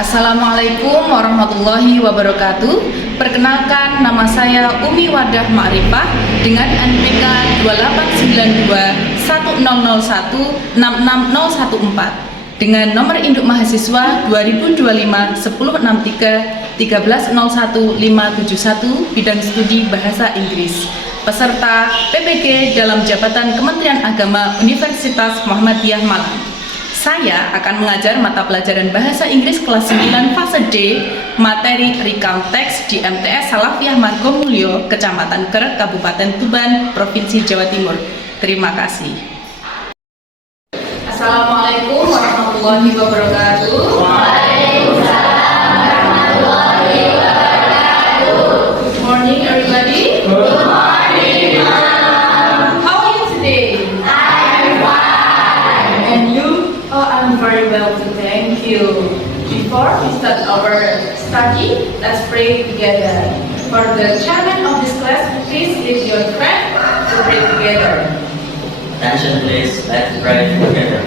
Assalamualaikum warahmatullahi wabarakatuh. Perkenalkan, nama saya Umi Wardah Ma'rifah dengan NPK 289210016614 dengan nomor induk mahasiswa 2025 1063 1301 571 bidang studi bahasa Inggris. Peserta PPG dalam jabatan Kementerian Agama Universitas Muhammadiyah Malang. Saya akan mengajar mata pelajaran Bahasa Inggris kelas 9 fase D, materi recount text di MTS Salafiyah Margomulyo, Kecamatan Kerek, Kabupaten Tuban, Provinsi Jawa Timur. Terima kasih. Assalamualaikum warahmatullahi wabarakatuh. Waalaikumsalam warahmatullahi wabarakatuh. Good morning, everybody. Good morning, Mom. How are you today? I'm fine. And you? Oh, I'm very well too, thank you. Before we start our study, let's pray together. For the chairman of this class, please lead your friend to pray together. Attention please, let's pray together.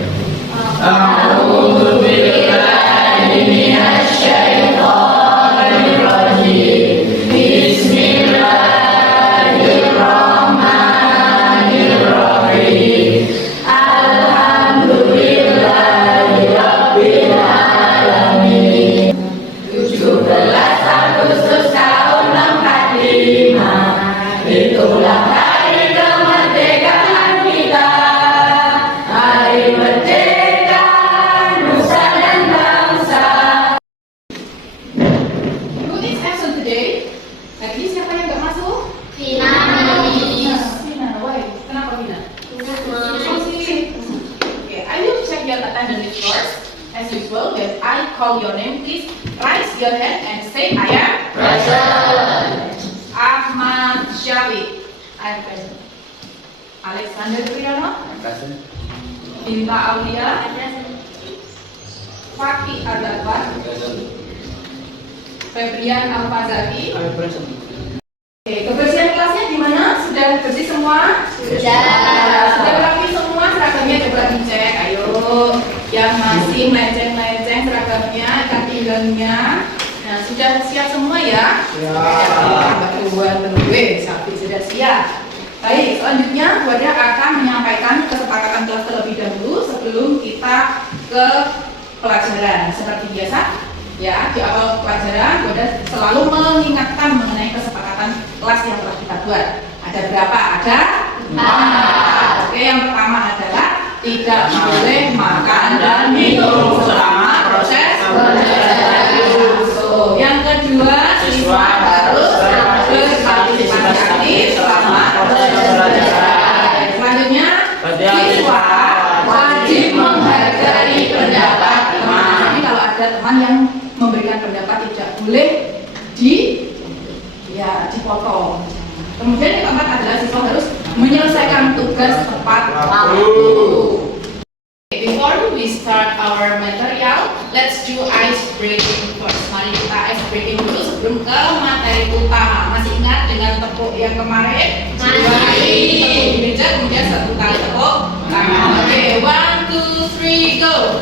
A'udzu billahi minasy syaithanir rajim. Bismillahirrahmanirrahim. Alhamdulillahi rabbil alamin. 17 Agustus tahun 45, itulah hari kemerdekaan kita. Hari merdeka nusa dan bangsa. Who is absent today? Tadi siapa yang nggak masuk? Finalis. Vina, why? Kenapa Vina? Okay, I will check your attendance first. As usual, when I call your name, please raise your hand and say I am Present. Ahmad Syafiq. I am present. Alexander Priyono. Present. Binta Aulia. Fakih Ardakbar. Febrian Alfazaki. Present. Oke, kebersihan kelasnya gimana? Sudah bersih semua? Sudah. Sudah rapi semua seragamnya, coba dicek. Ayo, yang masih melenceng-melenceng seragamnya, ikat pinggangnya. Nah, sudah siap semua ya? Sapi sudah siap. Baik, selanjutnya Wadah akan menyampaikan kesepakatan kelas terlebih dahulu sebelum kita ke pelajaran. Seperti biasa, ya, di awal pelajaran Wadah selalu mengingatkan mengenai kesepakatan kelas yang telah kita buat. Ada berapa? Ada 4. Oke, yang pertama adalah tidak boleh makan dan minum selama proses pembelajaran. Yang kedua, siswa harus berpartisipasi aktif selama proses pembelajaran. Selanjutnya, siswa wajib menghargai pendapat teman. Jadi kalau ada teman yang memberikan pendapat tidak boleh dipotong. Kemudian yang keempat adalah siswa harus menyelesaikan tugas tepat waktu. Before we start our material, let's do ice breaking first. Mari kita ice breaking dulu sebelum ke materi utama. Masih ingat dengan tepuk yang kemarin? Masih. 2 kali tepuk di meja, kemudian 1 kali tepuk tangan. Oke, 1, 2, 3, go.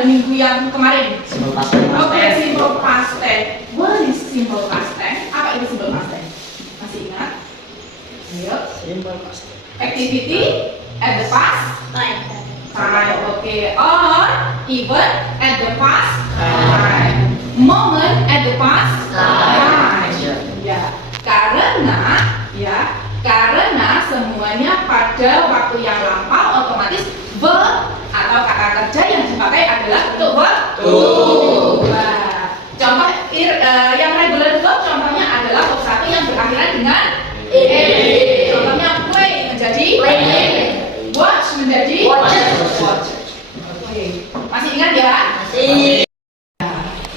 Minggu yang kemarin. Simple past tense. Oke, simple past tense. What is simple past tense? Apa itu simple past tense? Masih ingat? Ayo. Simple past tense. Activity at the past time. Oke. Or event at the past time. Moment at the past time. Ya. Karena semuanya pada waktu yang lampau otomatis verb atau kata kerja yang dipakai adalah bentuk verb. Contoh Oke, masih ingat ya? Masih.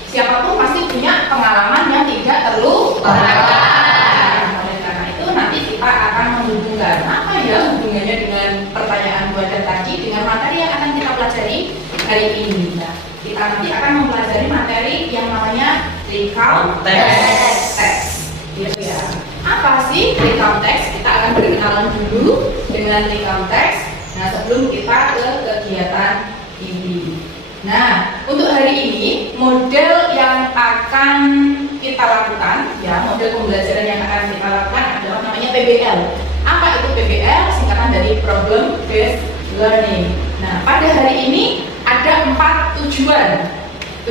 Siapapun pasti punya pengalaman yang tidak terlupakan. Oleh karena itu nanti kita akan menghubungkan apa ya hubungannya dengan pertanyaan buatan tadi dengan materi yang akan kita pelajari hari ini. Nah, kita nanti akan mempelajari materi yang namanya recount text. Gitu ya. Apa sih recount text? Kita akan berkenalan dulu dengan recount text. Nah, sebelum kita ke kegiatan ini. Nah, untuk hari ini model yang akan kita lakukan, ya model pembelajaran yang akan kita lakukan adalah namanya PBL. Apa itu PBL? Singkatan dari Problem Based Learning. Nah, pada hari ini ada 4 tujuan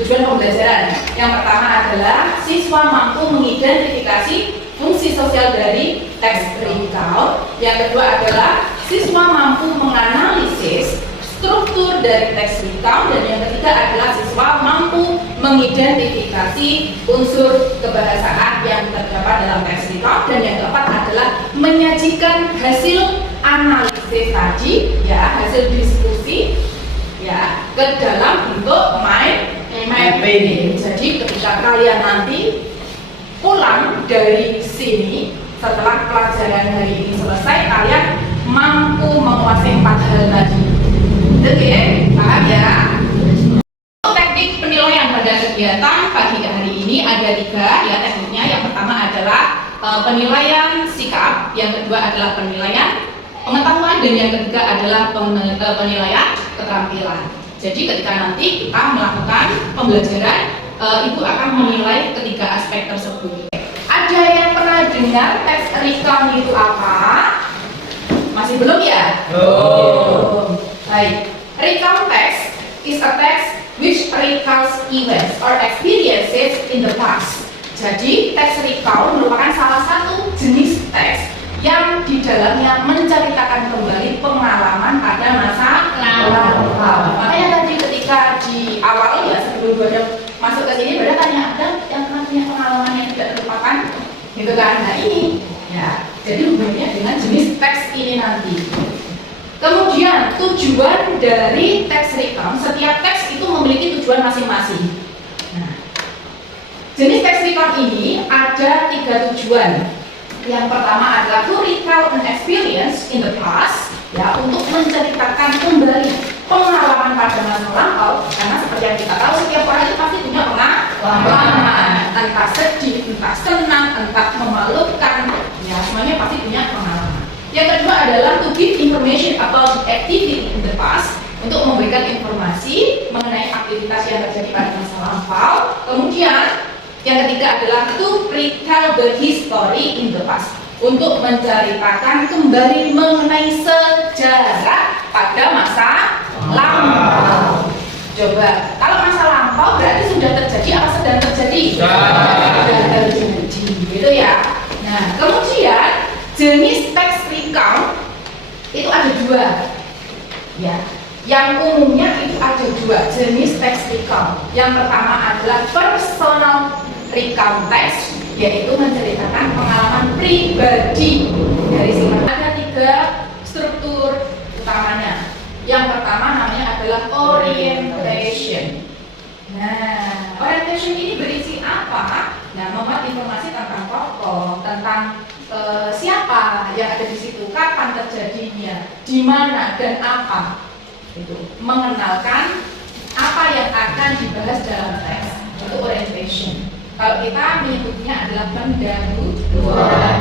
pembelajaran. Yang pertama adalah siswa mampu mengidentifikasi fungsi sosial dari teks recount. Yang kedua adalah siswa mampu menganalisis struktur dari teks recount, dan yang ketiga adalah siswa mampu mengidentifikasi unsur kebahasaan yang terdapat dalam teks recount, dan yang keempat adalah menyajikan hasil analisis tadi, ya hasil diskusi, ya ke dalam bentuk mind mapping. Jadi ketika kalian nanti pulang dari sini setelah pelajaran hari ini selesai, kalian mampu menguasai 4 hal tadi. Oke, paham ya? Teknik penilaian pada kegiatan pagi hari ini ada 3 ya tekniknya. Yang pertama adalah penilaian sikap, yang kedua adalah penilaian pengetahuan, dan yang ketiga adalah penilaian keterampilan. Jadi ketika nanti kita melakukan pembelajaran, ibu akan menilai ketiga aspek tersebut. Ada yang pernah dengar teks recount itu apa? Masih belum ya? Baik. Recount text is a text which recounts events or experiences in the past. Jadi teks recount merupakan salah satu jenis teks yang di dalamnya menceritakan kembali pengalaman pada masa lalu. Makanya tadi ketika di awal ya sebelum Bada masuk ke sini, Bada tanya ada yang pernah punya pengalaman yang tidak terlupakan, gitu kan? Nah ini ya, jadi hubungannya dengan jenis teks ini nanti. Kemudian tujuan dari teks recount, setiap teks itu memiliki tujuan masing-masing. Nah, jenis teks recount ini ada 3 tujuan. Yang pertama adalah to recall an experience in the past, ya untuk menceritakan kembali pengalaman pada masa lampau, karena seperti yang kita tahu setiap orang itu pasti punya pengalaman, entah sedih, entah senang, entah memalukan, ya semuanya pasti punya pengalaman. Yang kedua adalah to give information about activity in the past, untuk memberikan informasi mengenai aktivitas yang terjadi pada masa lampau. Kemudian yang ketiga adalah to retell the history in the past, untuk menceritakan kembali mengenai sejarah pada masa lampau. Coba, kalau masa lampau berarti sudah terjadi apa sedang terjadi? Sudah terjadi, gitu ya. Nah, kemudian jenis teks recount itu ada 2, ya. Yang umumnya itu ada 2 jenis teks recount. Yang pertama adalah personal recount text, yaitu menceritakan pengalaman pribadi dari si penulis. Ada 3 struktur utamanya. Yang pertama namanya adalah orientation. Nah, orientation ini berisi apa? Nah, memuat informasi tentang tokoh, tentang siapa yang ada di situ, kapan terjadinya, di mana dan apa. Itu mengenalkan apa yang akan dibahas dalam teks, itu orientation. Kalau kita menyebutnya adalah pendahuluan.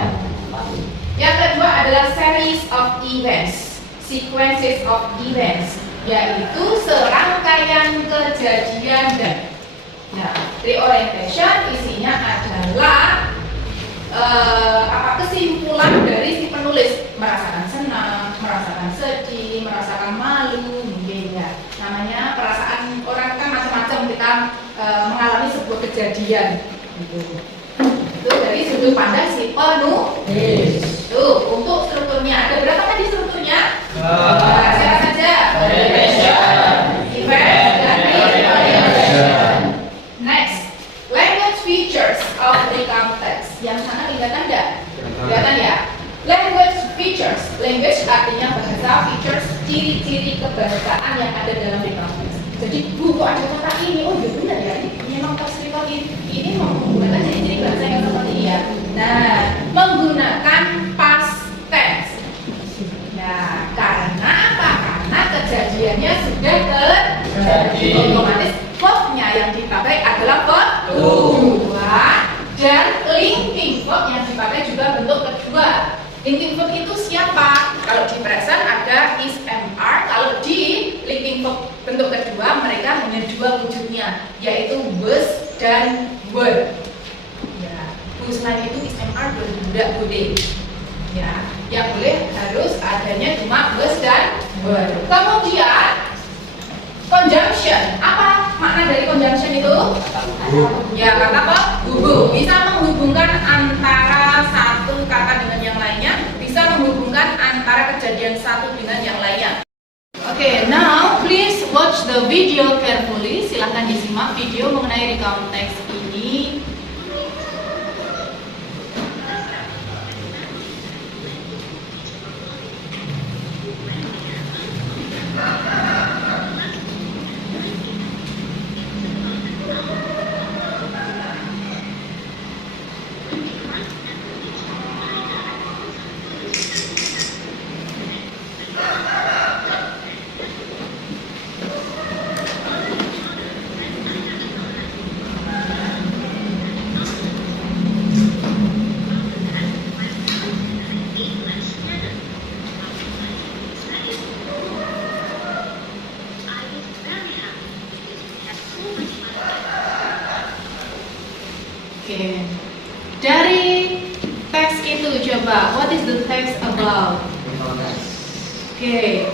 Yang kedua adalah series of events, sequences of events, yaitu serangkaian kejadian. Dan nah, reorientation isinya adalah kesimpulan dari si penulis, merasakan senang, merasakan sedih, merasakan malu, mungkin ya. Namanya perasaan orang kan macam-macam, kita mengalami sebuah kejadian gitu. Itu dari sudut pandang si penulis. Tuh, untuk strukturnya ada berapa tadi strukturnya? Siapa saja? Event dan reorientation. Next, language features of recount text. Yang sana kelihatan enggak? Kelihatan ya? Language features. Language artinya bahasa, features ciri-ciri kebahasaan yang ada dalam recount text. Jadi buku ada kata ini, oh iya benar ya, ini memang pas recount ini menggunakan ciri-ciri bahasa yang seperti ini ya. Nah, menggunakan past tense. Nah, karena apa? Karena kejadiannya sudah terjadi. Otomatis verb-nya yang dipakai adalah verb kedua, dan linking verb yang dipakai juga bentuk kedua. Linking verb itu siapa? Kalau di present ada is, am, are. Kalau di linking verb bentuk kedua mereka hanya dua wujudnya, yaitu was dan were. Ya, selain itu is, am, are tidak boleh. Ya, yang boleh harus adanya cuma was dan were. Kemudian conjunction. Apa makna dari conjunction itu? Ya, kata apa? Hubung. Bisa menghubungkan antara satu kata dengan yang lainnya, bisa menghubungkan antara kejadian satu dengan yang lainnya. Oke, now please watch the video carefully. Silahkan disimak video mengenai recount text ini. Oke, dari teks itu coba, what is the text about? Oke,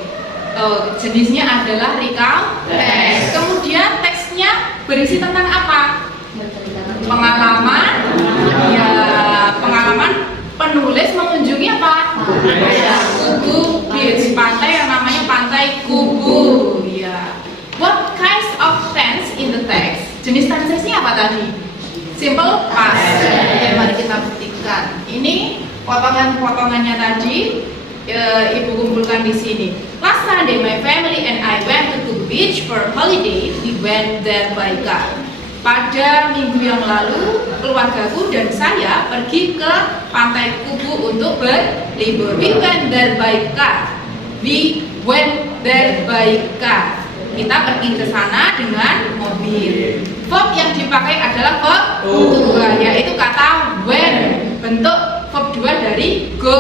jenisnya adalah recount text. Kemudian teksnya berisi tentang apa? Pengalaman, ya pengalaman penulis mengunjungi apa? Kubu beach, pantai yang namanya pantai Kubu. Ya. What kinds of tense in the text? Jenis tense-nya apa tadi? Simple past. Oke, mari kita buktikan. Ini potongan-potongannya tadi ibu kumpulkan di sini. Last Sunday, my family and I went to the beach for holiday. We went there by car. Pada minggu yang lalu, keluargaku dan saya pergi ke pantai Kubu untuk berlibur. We went there by car. We went there by car. Kita pergi ke sana dengan mobil. Verb yang dipakai adalah verb kedua, yaitu kata when, bentuk verb 2 dari go.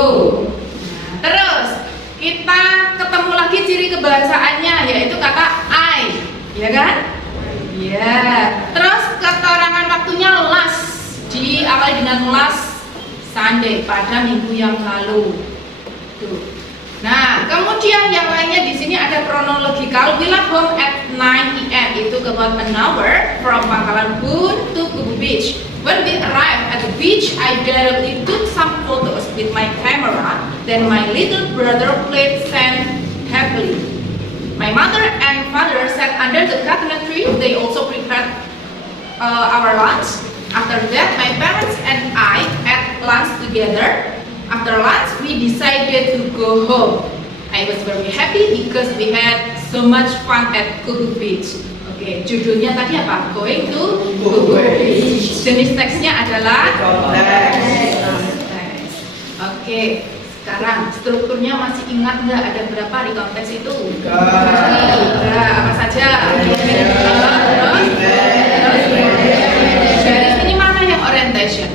Nah, terus kita ketemu lagi ciri kebahasaannya, yaitu kata I, ya kan? Ya. Terus keterangan waktunya last, diawali dengan last Sunday, pada minggu yang lalu. Tuh. Nah, kemudian yang lainnya di sini ada chronological. We left home at 9 PM. Itu about an hour from Pangkalan Bun to Kubu Beach. When we arrived at the beach, I directly took some photos with my camera. Then my little brother played sand happily. My mother and father sat under the coconut tree. They also prepared our lunch. After that, my parents and I ate lunch together. After lunch, we decided to go home. I was very happy because we had so much fun at Kubu Beach. Oke, judulnya tadi apa? Going to Kubu Beach. Jenis teksnya adalah teks. Oke, sekarang strukturnya masih ingat nggak? Ada berapa recount teks itu? Tiga. Apa saja? Dari sini mana yang orientation?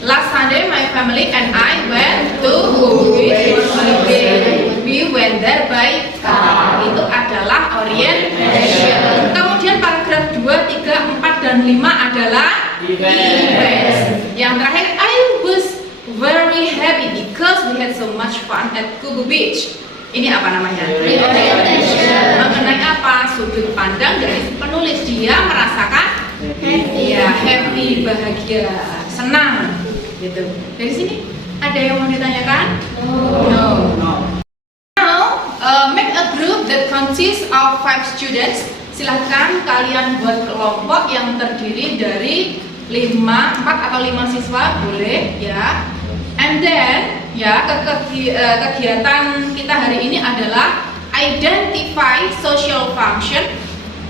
Last Sunday, my family and I went to Kubu Beach for holiday. We went there by car. Itu adalah orientation. Kemudian paragraf 2, 3, 4, dan 5 adalah events. Yang terakhir, I was very happy because we had so much fun at Kubu Beach. Ini apa namanya? Orientation. Mengenai apa? Sudut pandang dari penulis, dia merasakan happy, bahagia, senang, gitu. Dari sini ada yang mau ditanyakan? No. Now, make a group that consists of 5 students. Silahkan kalian buat kelompok yang terdiri dari 4 atau 5 siswa boleh ya. And then ya kegiatan kita hari ini adalah identify social function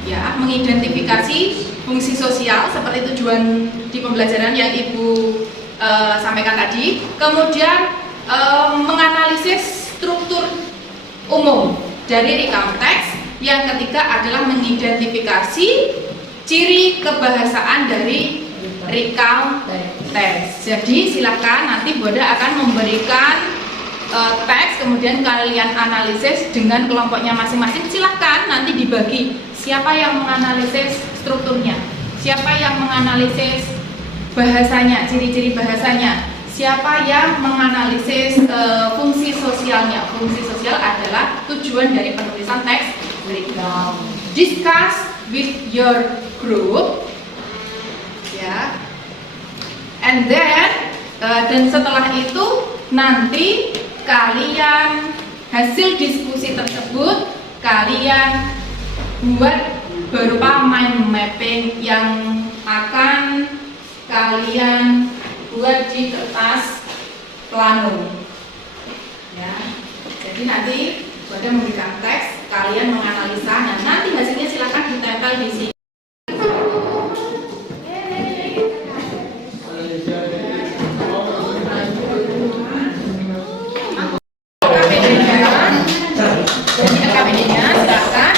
ya, mengidentifikasi fungsi sosial seperti tujuan di pembelajaran yang Ibu sampaikan tadi. Kemudian menganalisis struktur umum dari recount text. Yang ketiga adalah mengidentifikasi ciri kebahasaan dari recount text. Jadi silakan nanti Boda akan memberikan teks, kemudian kalian analisis dengan kelompoknya masing-masing. Silakan nanti dibagi siapa yang menganalisis strukturnya, siapa yang menganalisis bahasanya, ciri-ciri bahasanya, siapa yang menganalisis fungsi sosialnya. Fungsi sosial adalah tujuan dari penulisan teks recount. Discuss with your group ya. And then dan setelah itu nanti kalian hasil diskusi tersebut kalian buat berupa mind mapping yang akan kalian buat di kertas plano ya. Jadi nanti Boda memberikan teks, kalian menganalisa, dan nanti hasilnya silakan ditempel di sini. KPD-nya silakan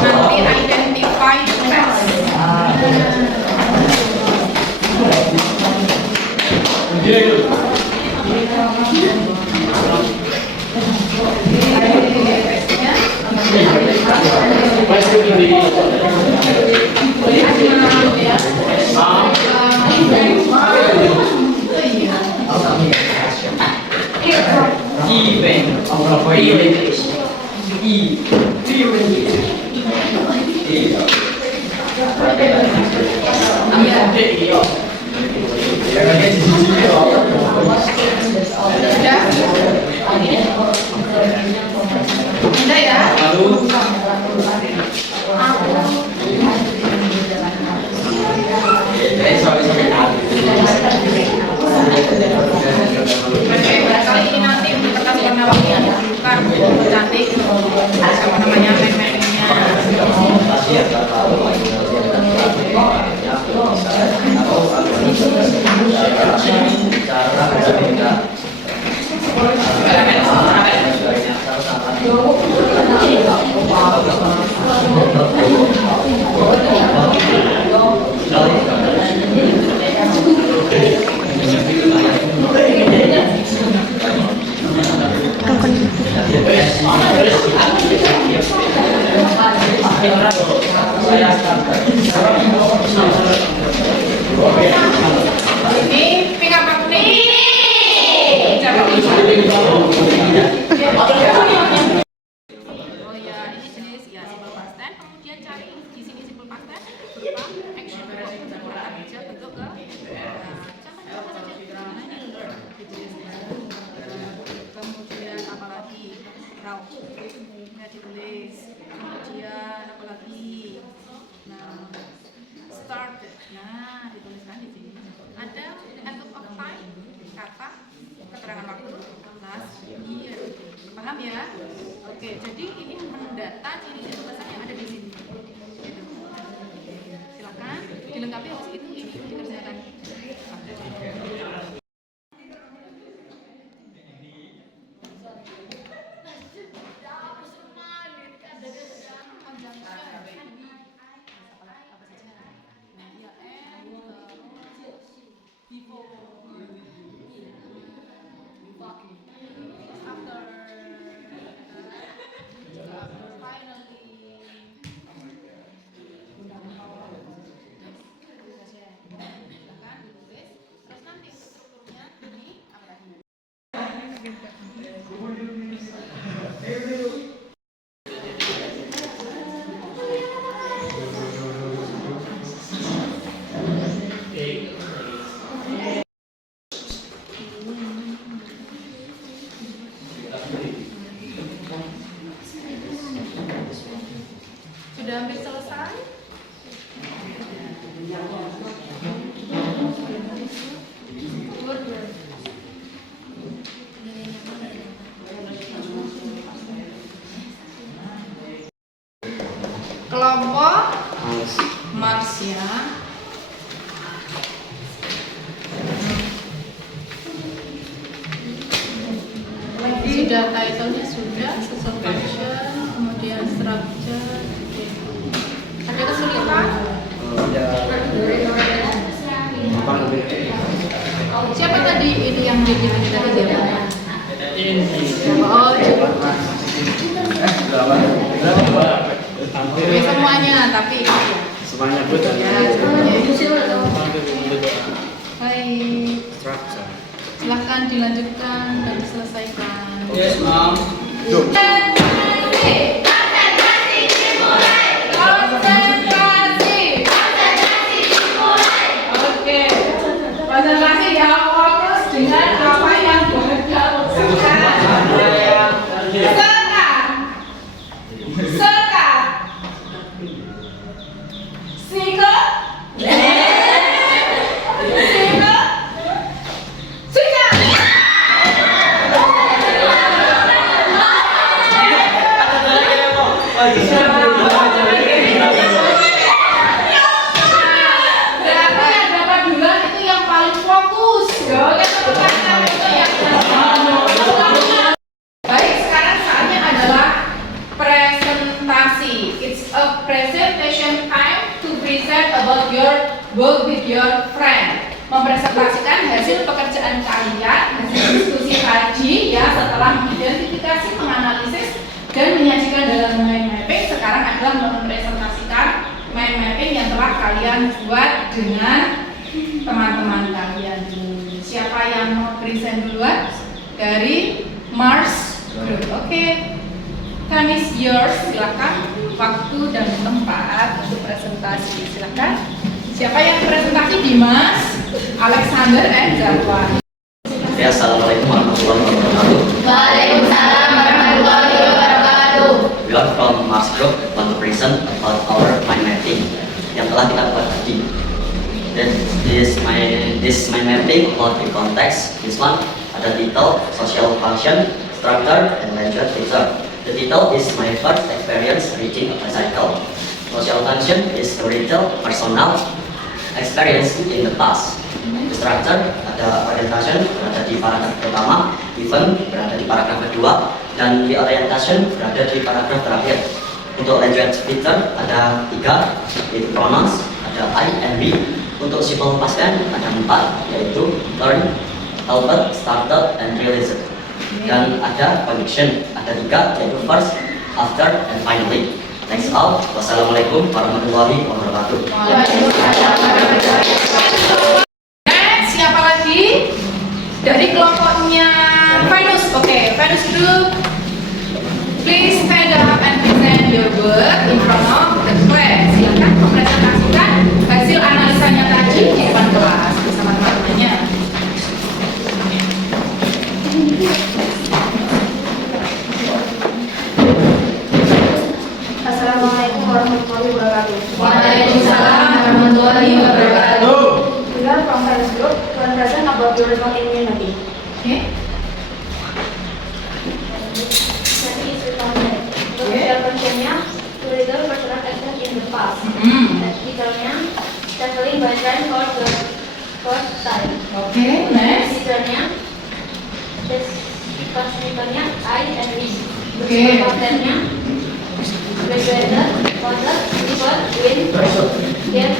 nanti identify text. Udah ya? Oke, barangkali ini nanti untuk kertas warna warni ada bukan cantik, apa namanya meme-nya. Ini pink apa kuning? Oh ya, ini jenis ya simple past tense. Kemudian cari di sini simple past tense berupa action verb. Gunakan aja bentuk ke contoh saja. Nah, ini learn. Kemudian apalagi raw. Nggak ditulis. Kemudian apalagi. Nah, started. Nah, dituliskan di sini. Ada end of time, kata, keterangan waktu, last year. Paham ya? Oke, jadi ini mendata ciri-ciri bahasa yang ada di sini. Gitu. Silakan dilengkapi habis itu ini dikerjakan. Sudah hampir selesai? kelompok Mars ya. Sudah title-nya sudah, social function, kemudian structure. Ada kesulitan? Siapa tadi ini yang bikin kita di jalan? Oh, Oke, semuanya, tapi Semuanya betul. ya, semuanya. Baik, silahkan dilanjutkan dan diselesaikan. Yes, Mom. Konsentrasi. Oke, konsentrasi ya, fokus dengan apa yang Bunda ucapkan. Sekat. Sikat. Sikat. Berarti yang dapat duluan itu yang paling fokus. Baik, sekarang saatnya adalah presentasi. It's a presentation time to present about your work with your friend. Mempresentasikan hasil pekerjaan kalian, hasil diskusi tadi ya, setelah mengidentifikasi, menganalisis, dan menyajikan dalam mind mapping. Sekarang adalah mempresentasikan mind mapping yang telah kalian buat dengan teman-teman kalian. Siapa yang mau present duluan? Dari Mars Group. Oke. Time is yours. Silakan waktu dan tempat untuk presentasi. Silakan. Siapa yang presentasi? Dimas, Alexander, and Jarwan. Ya, assalamualaikum warahmatullahi wabarakatuh. Waalaikumsalam warahmatullahi wabarakatuh. We are from Mars Group want to present about our mind mapping yang telah kita buat tadi. Then this mind mapping about the context. This one ada title, social function, structure, and language feature. The title is my first experience reading a bicycle. Social function is retail, personal experience in the past. The structure ada orientation berada di paragraf pertama, event berada di paragraf kedua, dan the orientation berada di paragraf terakhir. Untuk language feature ada 3, yaitu pronouns, ada I and we. Untuk simple past tense ada 4, yaitu learn, helped, started, and realized. Dan ada conjunction, ada 3, yaitu first, after, and finally. Next all, wassalamualaikum warahmatullahi wabarakatuh. Next, siapa lagi? Dari kelompoknya Venus. Oke, Venus Group. Please stand up and present your work in front of the class. Silakan mempresentasikan hasil analisanya tadi di depan kelas bersama teman-temannya. Assalamualaikum warahmatullahi wabarakatuh. Waalaikumsalam warahmatullahi wabarakatuh. We are from Venus Group to present about your result in immunity. Oke. Nanti isi content. Social functionnya to resolve personal action in the past. Dan detailnya traveling by train for the first time. Oke, next. Feature-nya description-nya I and we. Oke. Content-nya graduated, founder, people, win, get,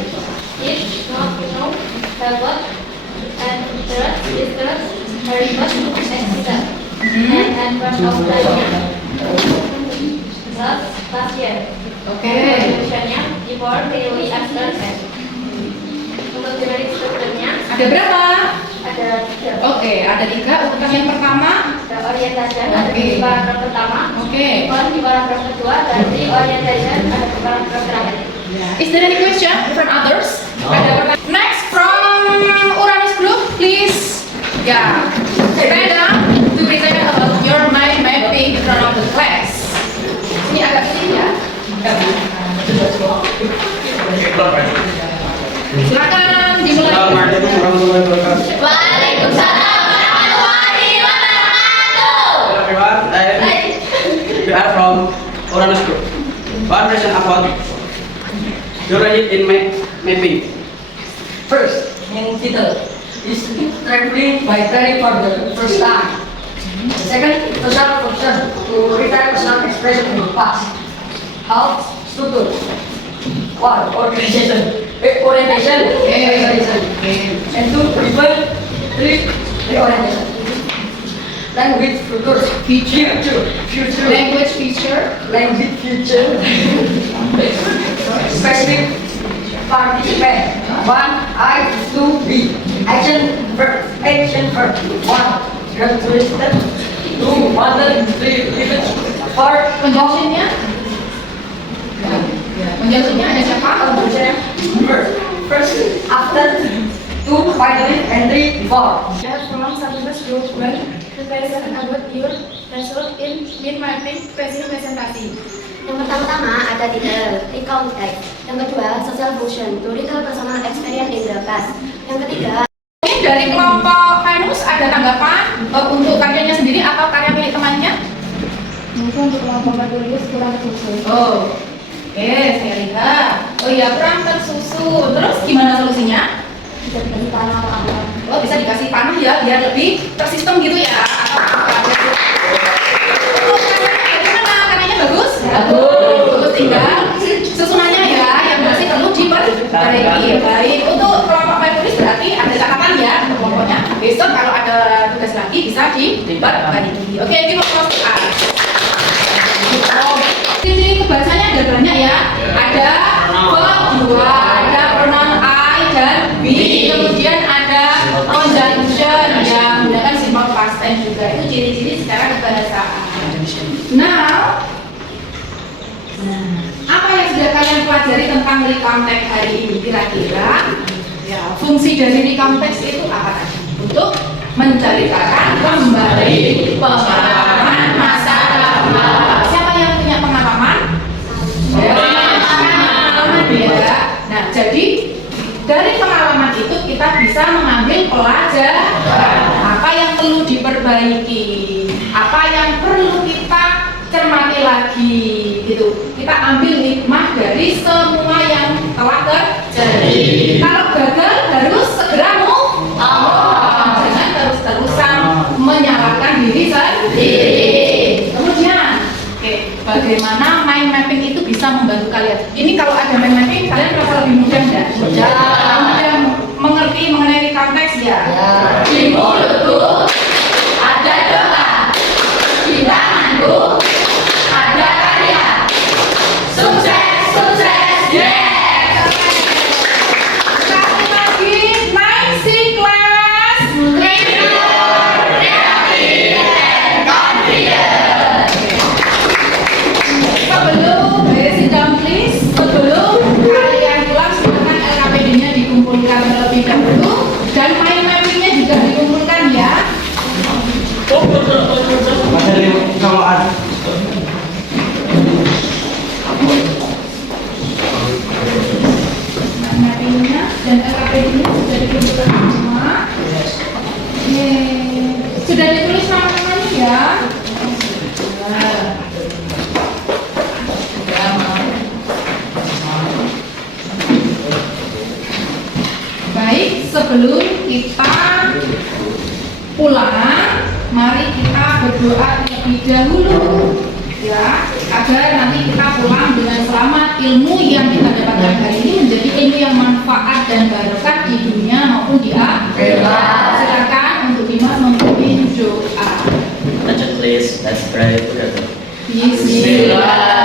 it, not, know, helped, and interest, distrust, heritage, etc. And front of time-nya last year. Oke. Conclusion-nya before, theory, after, and. Untuk teori strukturnya Ada berapa? ada 3. Oke, ada 3. Urutan yang pertama. Ada orientation, ada Oke. di paragraf pertama. Oke. Di paragraf kedua, dan di orientation ada di paragraf terakhir. Is there any question from others? No. Ada pertanyaan. Next from Uranus Group, please. Ya, stand up to present about your mind mapping in front of the class. Ini agak kecil ya. Silakan dimulai. Assalamualaikum warahmatullahi wabarakatuh. Waalaikumsalam warahmatullahi wabarakatuh. Hello everyone. We are from Uranus Group. One question about You write it in mapping. First, yang title is traveling by train for the first time. The second, personal function to retire personal expression in the past. How? Struktur. One, orientation. And two, people. Three, reorientation. Language struktur. Future. Language feature. Language future. Specific participant. One, I, two, be. Action verb. One, characteristic. Two, mother. Three, even. Four, Conjunctionnya? Conjunctionnya ada siapa? verb. First, after. Two, finally, and three, before. From Saturday Group 1, preparation about your result in mid mapping presentasi. Yang pertama ada title, context. Yang kedua, social function, to recall personal experience in the past. Yang ketiga, Mungkin dari kelompok Venus ada tanggapan untuk karyanya sendiri atau karya milik temannya? Mungkin untuk kelompok Bartolius kurang tersusun. Oh, oke, saya lihat. Oh iya, kurang tersusun. Terus gimana solusinya? Bisa dikasih panah atau apa? Oh, bisa dikasih panah ya, biar lebih tersistem gitu ya. Untuk karyanya gimana? Karyanya bagus? Bagus. Tinggal susunannya ya, yang masih perlu diperbaiki. Baik, untuk kelompok Venus berarti ada catatan ya untuk kelompoknya. Besok kalau ada tugas lagi bisa diperbaiki. Oke, kita fokus A. Ciri kebahasanya ada banyak ya. Ada verb 2, ada pronoun I dan be. Kemudian ada conjunction yang menggunakan simple past tense juga. Itu ciri-ciri secara kebahasaan. Now, apa yang sudah kalian pelajari tentang recount text hari ini? Kira-kira ya, fungsi dari recount text itu apa tadi? Untuk menceritakan kembali pengalaman masa lalu. Siapa yang punya pengalaman? Pengalaman ya. Nah, jadi dari pengalaman itu kita bisa mengambil pelajaran. Apa yang perlu diperbaiki? Apa yang perlu kita cermati lagi? Gitu. Kita ambil hikmah dari semua yang telah terjadi. Kalau gagal harus segera jangan terus-terusan menyalahkan diri sendiri. Kemudian, bagaimana mind mapping itu bisa membantu kalian? Ini kalau ada mind mapping, kalian merasa lebih mudah enggak? Mudah mengerti mengenai konteks ya? Di mulutku ada doa, di tanganku ada karya. Sukses, yes! Sekali lagi, naik si kelas. Sebelum sit down please, sebelum kalian pulang silakan LKPD-nya dikumpulkan terlebih dahulu dan mind mapping-nya juga dikumpulkan ya. Mind mapping-nya dan LKPD-nya sudah dikumpulkan semua. Sudah ditulis nama-namanya ya. Baik, sebelum kita pulang, mari kita berdoa terlebih dahulu ya, agar nanti kita pulang dengan selamat. Ilmu yang kita dapatkan hari ini menjadi ilmu yang manfaat dan barokah di dunia maupun di akhirat. Silakan untuk Dimas memimpin doa. Attention please, let's pray together. Bismillah.